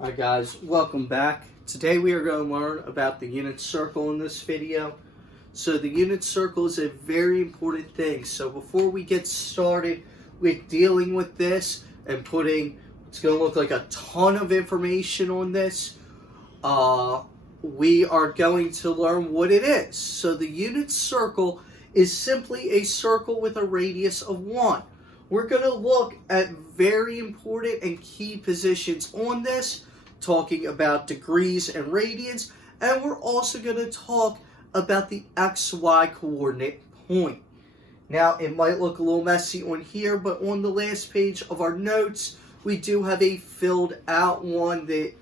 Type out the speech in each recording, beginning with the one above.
Hi guys, welcome back. Today we are going to learn about the unit circle in this video. So the unit circle is a very important thing. So before we get started with dealing with this and putting, it's going to look like a ton of information on this, we are going to learn what it is. So the unit circle is simply a circle with a radius of 1. We're going to look at very important and key positions on this, talking about degrees and radians, and we're also going to talk about the XY coordinate point. Now, it might look a little messy on here, but on the last page of our notes, we do have a filled out one that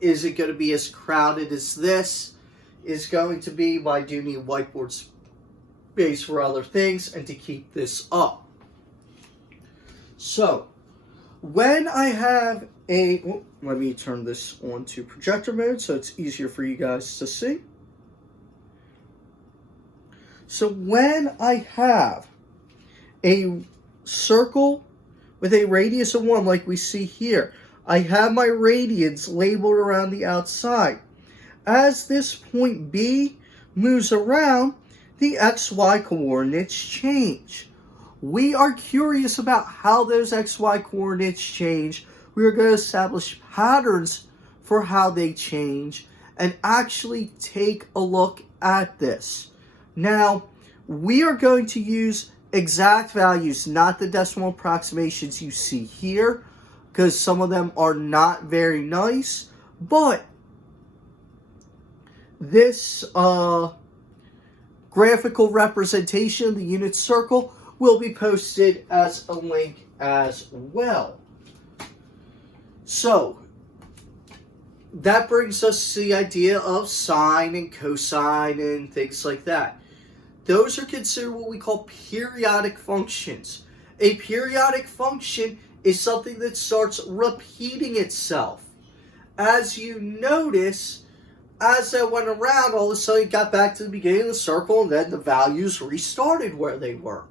isn't going to be as crowded as this is going to be, but I do need whiteboard space for other things and to keep this up. So, when I have let me turn this on to projector mode so it's easier for you guys to see. So when I have a circle with a radius of 1 like we see here, I have my radians labeled around the outside. As this point B moves around, the XY coordinates change. We are curious about how those XY coordinates change. We are going to establish patterns for how they change and actually take a look at this. Now, we are going to use exact values, not the decimal approximations you see here, because some of them are not very nice, but this graphical representation of the unit circle will be posted as a link as well. So, that brings us to the idea of sine and cosine and things like that. Those are considered what we call periodic functions. A periodic function is something that starts repeating itself. As you notice, as that went around, all of a sudden it got back to the beginning of the circle and then the values restarted where they were.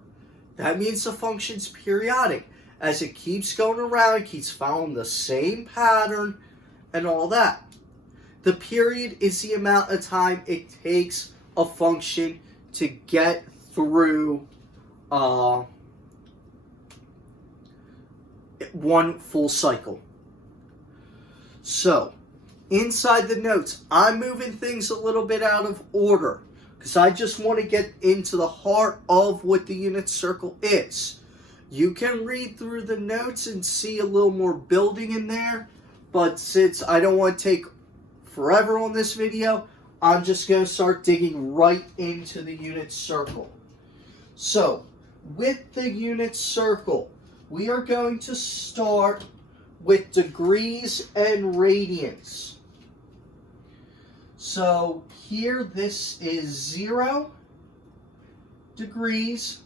That means the function's periodic. As it keeps going around, it keeps following the same pattern and all that. The period is the amount of time it takes a function to get through one full cycle. So, inside the notes, I'm moving things a little bit out of order, because I just want to get into the heart of what the unit circle is. You can read through the notes and see a little more building in there, but since I don't want to take forever on this video, I'm just going to start digging right into the unit circle. So, with the unit circle, we are going to start with degrees and radians. So here this is 0 degrees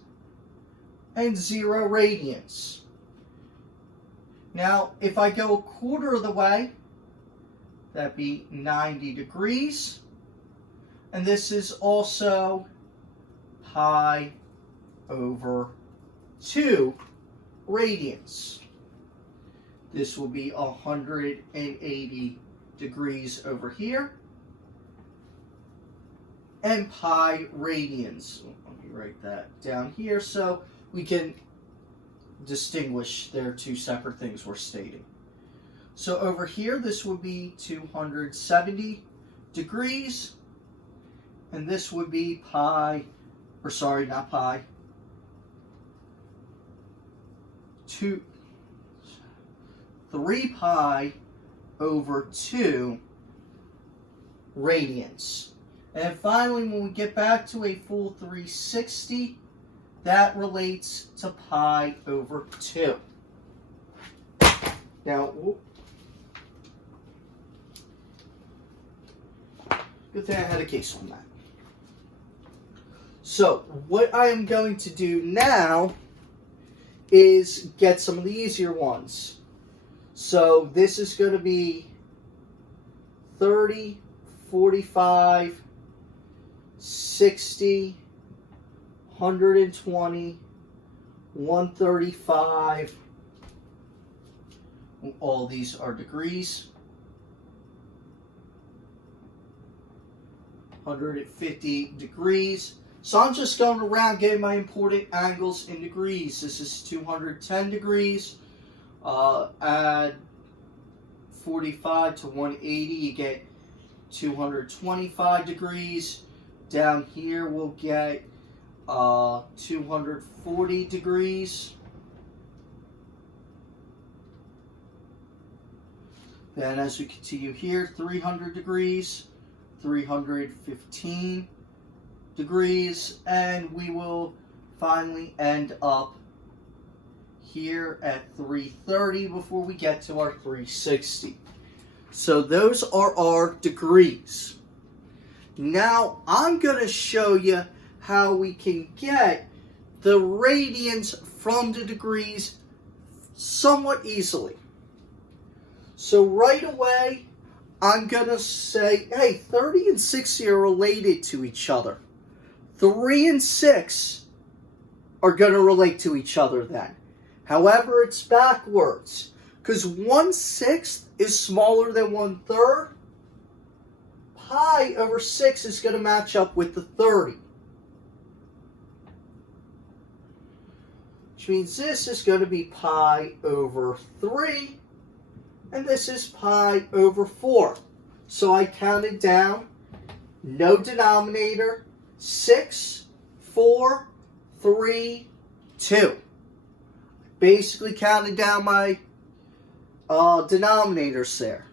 and 0 radians. Now if I go a quarter of the way, that'd be 90 degrees. And this is also pi over 2 radians. This will be 180 degrees over here. And pi radians. Let me write that down here so we can distinguish their two separate things we're stating. So over here, this would be 270 degrees. And this would be pi, or sorry, not pi, 3 pi over 2 radians. And finally, when we get back to a full 360, that relates to pi over 2. Now, good thing I had a case on that. So, what I am going to do now is get some of the easier ones. So, this is going to be 30, 45, 60, 120, 135. All these are degrees. 150 degrees. So I'm just going around getting my important angles in degrees. This is 210 degrees. Add 45 to 180, you get 225 degrees. Down here we'll get 240 degrees. Then as we continue here, 300 degrees, 315 degrees, and we will finally end up here at 330 before we get to our 360. So those are our degrees. Now I'm going to show you how we can get the radians from the degrees somewhat easily. So right away, I'm going to say, hey, 30 and 60 are related to each other. 3 and 6 are going to relate to each other then. However, it's backwards. Because 1/6 is smaller than 1/3. Pi over 6 is going to match up with the 30. Which means this is going to be pi over 3. And this is pi over 4. So I counted down, no denominator, 6, 4, 3, 2. Basically counted down my denominators there.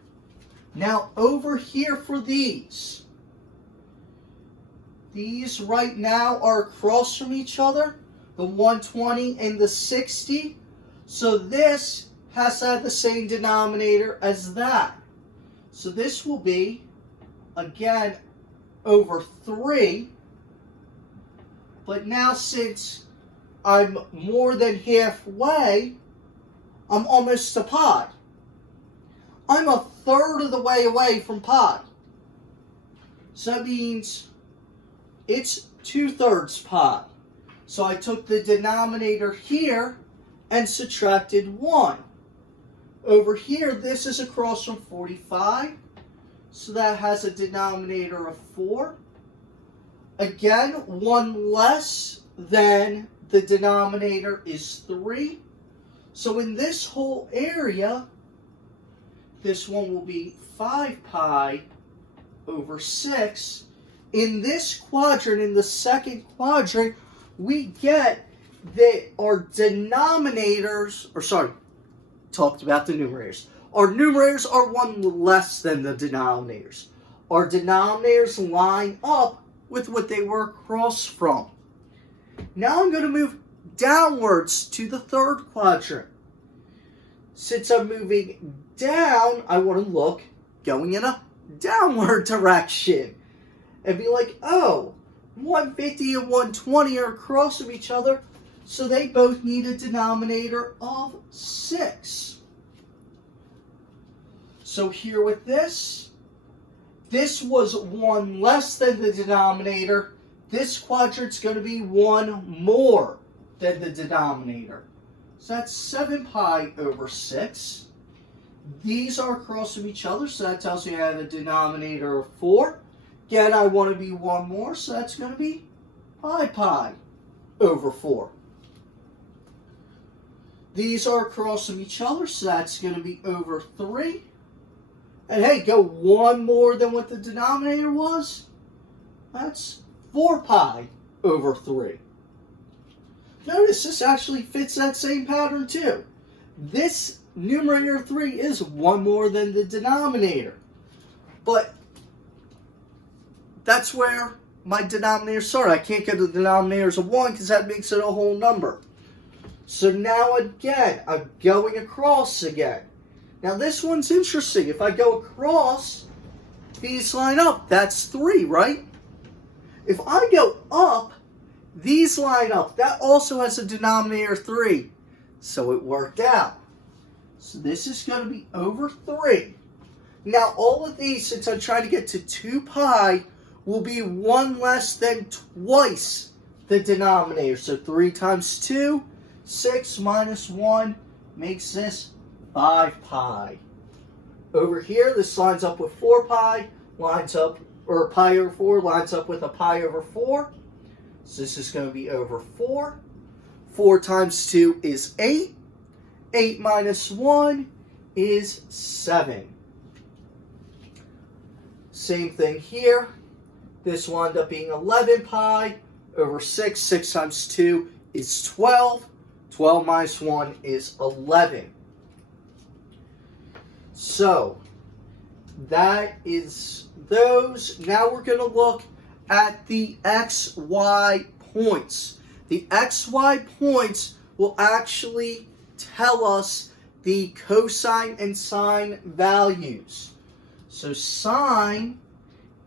Now over here for these right now are across from each other, the 120 and the 60. So this has to have the same denominator as that. So this will be, again, over 3. But now since I'm more than halfway, I'm almost to pi. I'm a third of the way away from pi. So that means it's 2/3 pi. So I took the denominator here and subtracted 1. Over here, this is across from 45. So that has a denominator of 4. Again, 1 less than the denominator is 3. So in this whole area, this one will be 5 pi over 6. In this quadrant, in the second quadrant, we get that our denominators, talked about the numerators. Our numerators are 1 less than the denominators. Our denominators line up with what they were across from. Now I'm going to move downwards to the third quadrant. Since I'm moving down, I want to look going in a downward direction. And be like, oh, 150 and 120 are across from each other, so they both need a denominator of 6. So here with this was 1 less than the denominator. This quadrant's going to be 1 more than the denominator. So that's 7 pi over 6. These are across from each other, so that tells me I have a denominator of 4. Again, I want to be 1 more, so that's going to be pi over 4. These are across from each other, so that's going to be over 3. And hey, go 1 more than what the denominator was. That's 4 pi over 3. Notice this actually fits that same pattern too. This numerator 3 is 1 more than the denominator. But that's where my denominator started. I can't get the denominators of 1 because that makes it a whole number. So now again, I'm going across again. Now this one's interesting. If I go across, these line up. That's 3, right? If I go up, these line up. That also has a denominator 3. So it worked out. So this is going to be over 3. Now all of these, since I'm trying to get to 2 pi, will be 1 less than twice the denominator. So 3 times 2, 6 minus 1 makes this 5 pi. Over here, this lines up with 4 pi, lines up or pi over 4 lines up with a pi over 4. So this is going to be over 4. 4 times 2 is 8. 8 minus 1 is 7. Same thing here. This will end up being 11 pi over 6. 6 times 2 is 12. 12 minus 1 is 11. So, that is those. Now we're going to look at the XY points. The XY points will actually tell us the cosine and sine values. So sine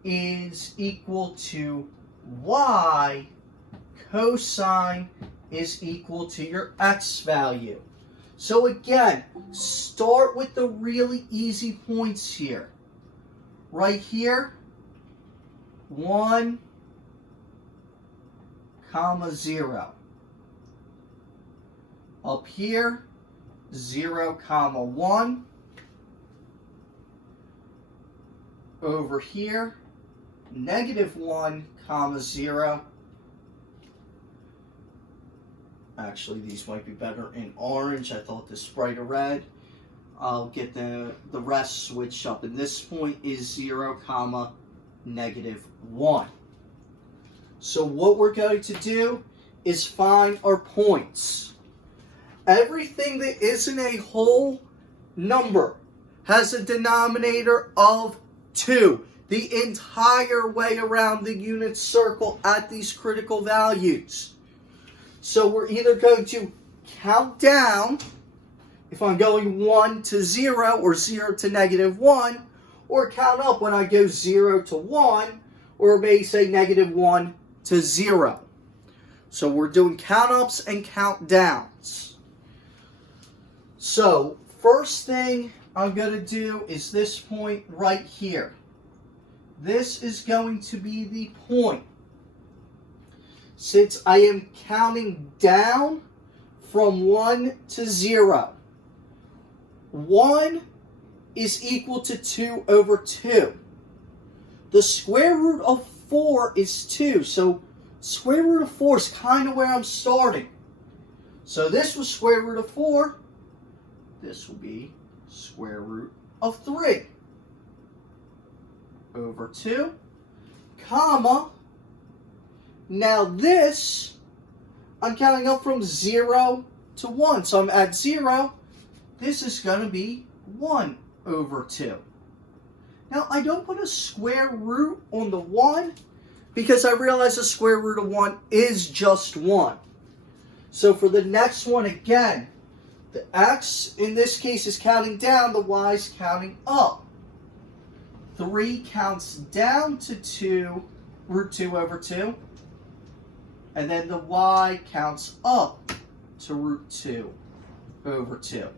is equal to y, cosine is equal to your x value. So again, start with the really easy points here. Right here, 1, 0. Up here, 0, 1. Over here, -1, 0. Actually, these might be better in orange. I thought this brighter red. I'll get the rest switched up. And this point is 0, -1. So what we're going to do is find our points. Everything that isn't a whole number has a denominator of 2 the entire way around the unit circle at these critical values. So we're either going to count down if I'm going 1 to 0 or 0 to -1, or count up when I go 0 to 1, or maybe say -1 to 0. So we're doing count ups and count downs. So first thing I'm going to do is this point right here. This is going to be the point. Since I am counting down from 1 to 0, 1 is equal to 2 over 2. The square root of 4 is 2, so square root of 4 is kind of where I'm starting. So this was square root of 4. This will be square root of 3 over 2, comma. Now this, I'm counting up from 0 to 1. So I'm at 0. This is going to be 1 over 2. Now I don't put a square root on the 1 because I realize the square root of 1 is just 1. So for the next one again, the x in this case is counting down, the y is counting up. 3 counts down to 2, root 2 over 2. And then the y counts up to root 2 over 2.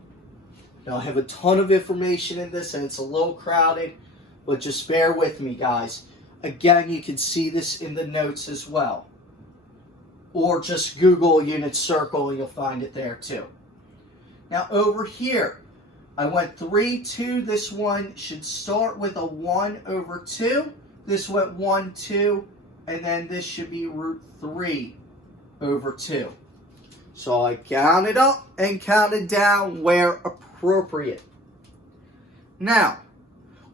Now I have a ton of information in this and it's a little crowded, but just bear with me, guys. Again, you can see this in the notes as well. Or just Google unit circle and you'll find it there too. Now over here, I went 3, 2. This one should start with a 1 over 2. This went 1, 2. And then this should be root 3 over 2. So I counted up and counted down where appropriate. Now,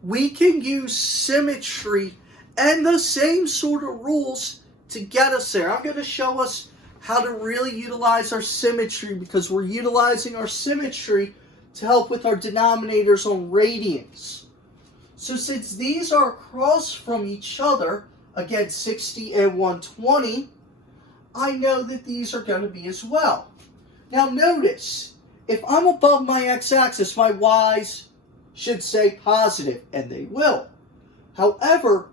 we can use symmetry and the same sort of rules to get us there. I'm going to show us how to really utilize our symmetry because we're utilizing our symmetry to help with our denominators on radians. So since these are across from each other, again 60 and 120, I know that these are going to be as well. Now notice, if I'm above my x-axis, my y's should say positive, and they will. However,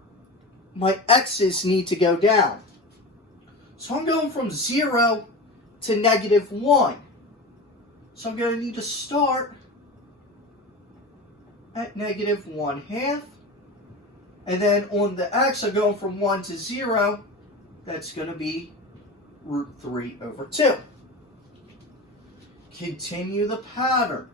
my x's need to go down. So I'm going from 0 to -1. So I'm going to need to start at -1/2. And then on the x, I'm going from 1 to 0. That's going to be root 3 over 2. Continue the pattern.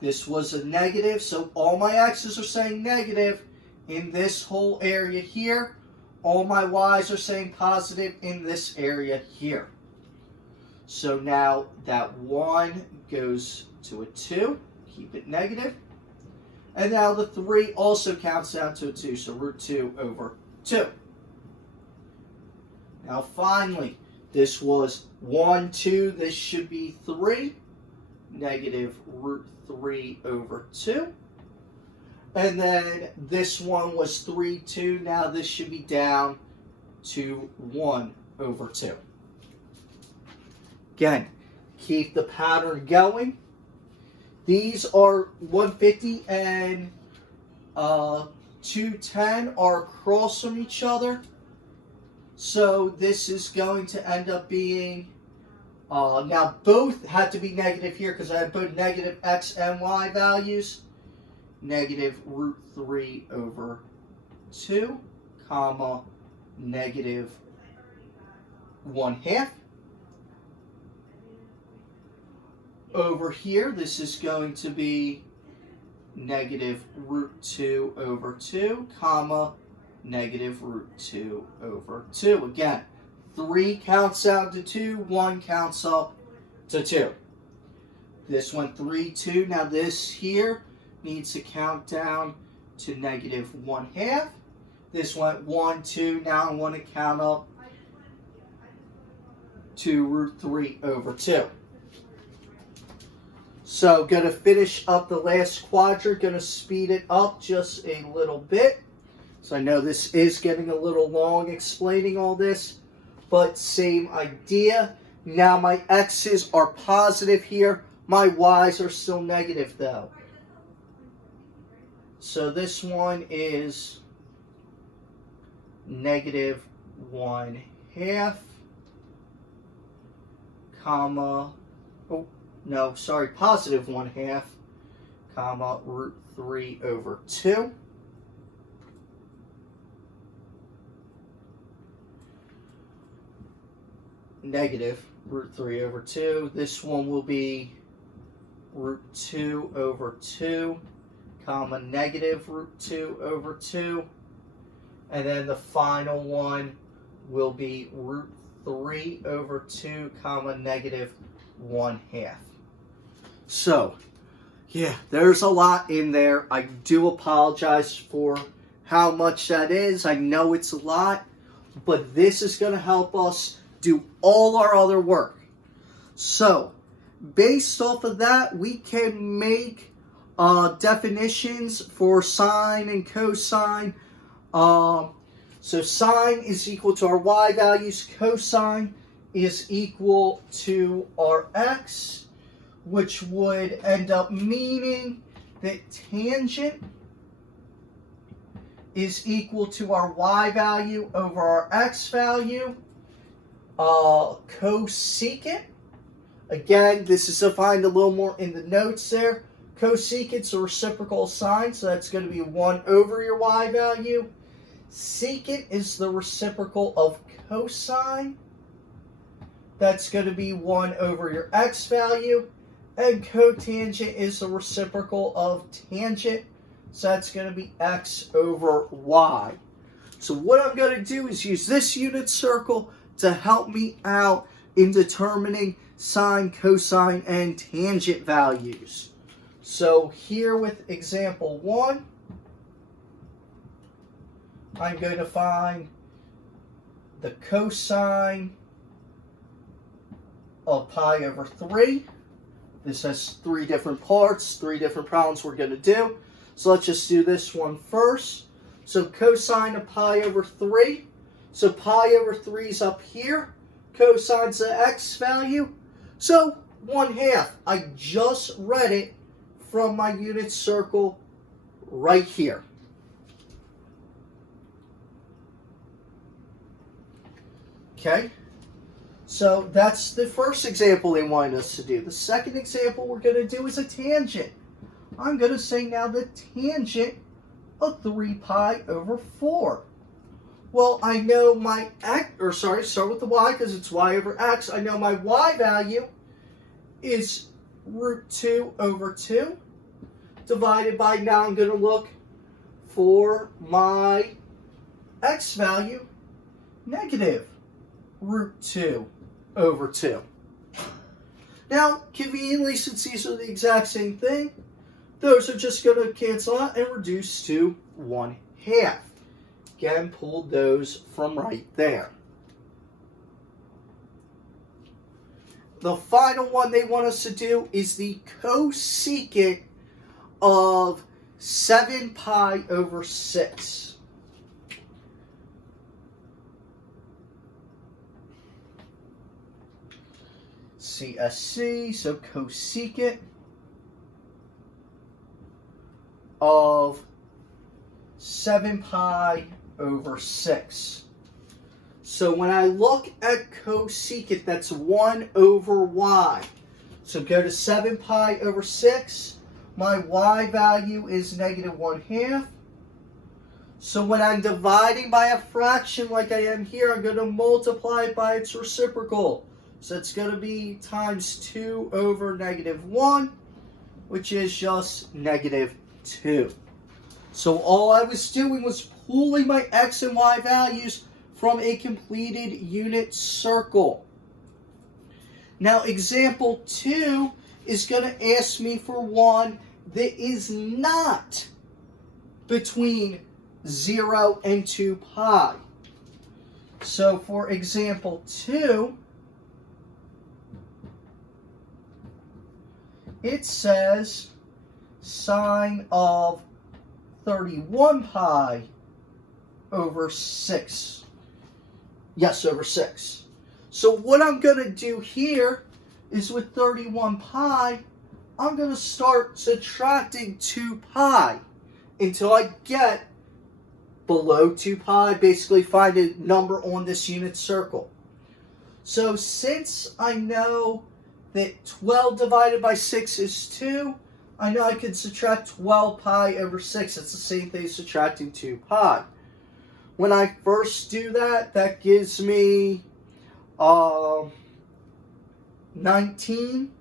This was a negative, so all my x's are saying negative. in this whole area here. All my y's are saying positive in this area here. So now that 1 goes to a 2, keep it negative. And now the 3 also counts down to a 2, so root 2 over 2. Now finally, this was 1, 2, this should be 3, negative root 3 over 2. And then this one was 3, 2, now this should be down to 1 over 2. Again, keep the pattern going. These are 150 and 210 are across from each other. So this is going to end up being, now both had to be negative here because I have both negative x and y values. Negative root 3 over 2, comma, negative 1/2. Over here, this is going to be negative root 2 over 2, comma, negative root 2 over 2. Again, 3 counts down to 2, 1 counts up to 2. This one 3, 2. Now this here needs to count down to negative 1/2. This went 1, 2. Now I want to count up to root 3 over 2. So going to finish up the last quadrant. Going to speed it up just a little bit. So I know this is getting a little long explaining all this, but same idea. Now my x's are positive here. My y's are still negative though. So this one is negative 1/2, comma, positive 1/2, comma, root 3 over 2. Negative root 3 over 2. This one will be root 2 over 2, comma, negative root 2 over 2. And then the final one will be root 3 over 2, comma, negative 1/2. So, yeah, there's a lot in there. I do apologize for how much that is. I know it's a lot, but this is going to help us do all our other work. So, based off of that, we can make definitions for sine and cosine. So sine is equal to our y values. Cosine is equal to our x, which would end up meaning that tangent is equal to our y value over our x value. Cosecant, again, this is defined a little more in the notes there. Cosecant's a reciprocal of sine, so that's going to be 1 over your y value. Secant is the reciprocal of cosine. That's going to be 1 over your x value. And cotangent is the reciprocal of tangent. So that's going to be x over y. So what I'm going to do is use this unit circle to help me out in determining sine, cosine, and tangent values. So here with example 1, I'm going to find the cosine of pi over 3. This has 3 different parts, 3 different problems we're going to do. So let's just do this one first. So cosine of pi over 3. So pi over 3 is up here. Cosine's the x value. So 1/2. I just read it from my unit circle right here. Okay, so that's the first example they wanted us to do. The second example we're going to do is a tangent. I'm going to say now the tangent of 3 pi over 4. Well, I know my x, start with the y because it's y over x. I know my y value is root 2 over 2 divided by, now I'm going to look for my x value, negative root 2 over 2. Now, conveniently, since these are the exact same thing, those are just going to cancel out and reduce to 1/2. Again, pulled those from right there. The final one they want us to do is the cosecant of 7 pi over 6. CSC, so cosecant of 7 pi over 6. So when I look at cosecant, that's 1 over y. So go to 7 pi over 6. My y value is negative 1/2. So when I'm dividing by a fraction like I am here, I'm going to multiply it by its reciprocal. So it's going to be times 2 over negative 1, which is just negative 2. So all I was doing was pulling my x and y values from a completed unit circle. Now example 2 is going to ask me for one that is not between 0 and 2 pi. So for example 2, it says sine of 31 pi over 6. Yes, over 6. So what I'm going to do here is with 31 pi, I'm going to start subtracting 2 pi until I get below 2 pi, basically find a number on this unit circle. So since I know that 12 divided by 6 is 2, I know I can subtract 12 pi over 6. It's the same thing as subtracting 2 pi. When I first do that, that gives me 19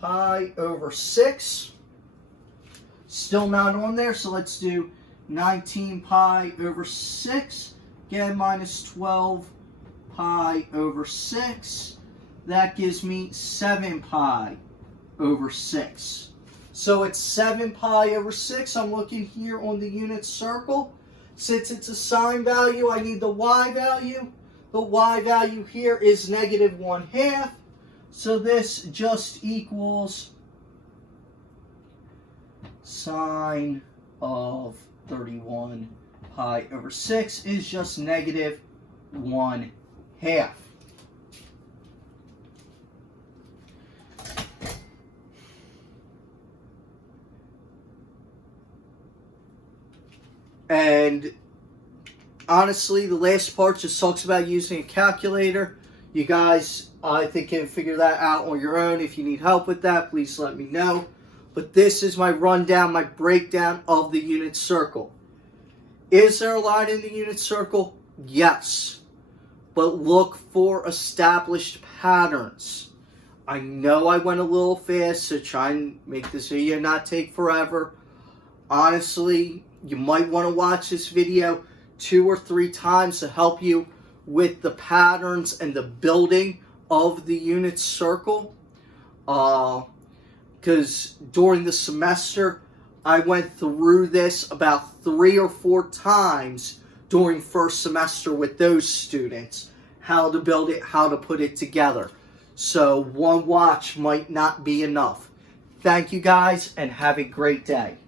pi over 6. Still not on there, so let's do 19 pi over 6. Again, minus 12 pi over 6. That gives me 7 pi over 6. So it's 7 pi over 6. I'm looking here on the unit circle. Since it's a sine value, I need the y value. The y value here is negative 1/2. So this just equals sine of 31 pi over 6 is just negative 1/2. And honestly, the last part just talks about using a calculator. You guys, I think, can figure that out on your own. If you need help with that, please let me know. But this is my rundown, my breakdown of the unit circle. Is there a line in the unit circle? Yes. But look for established patterns. I know I went a little fast, so try and make this video not take forever. Honestly, you might want to watch this video 2 or 3 times to help you with the patterns and the building of the unit circle. Because during the semester, I went through this about 3 or 4 times during first semester with those students. How to build it, how to put it together. So one watch might not be enough. Thank you guys and have a great day.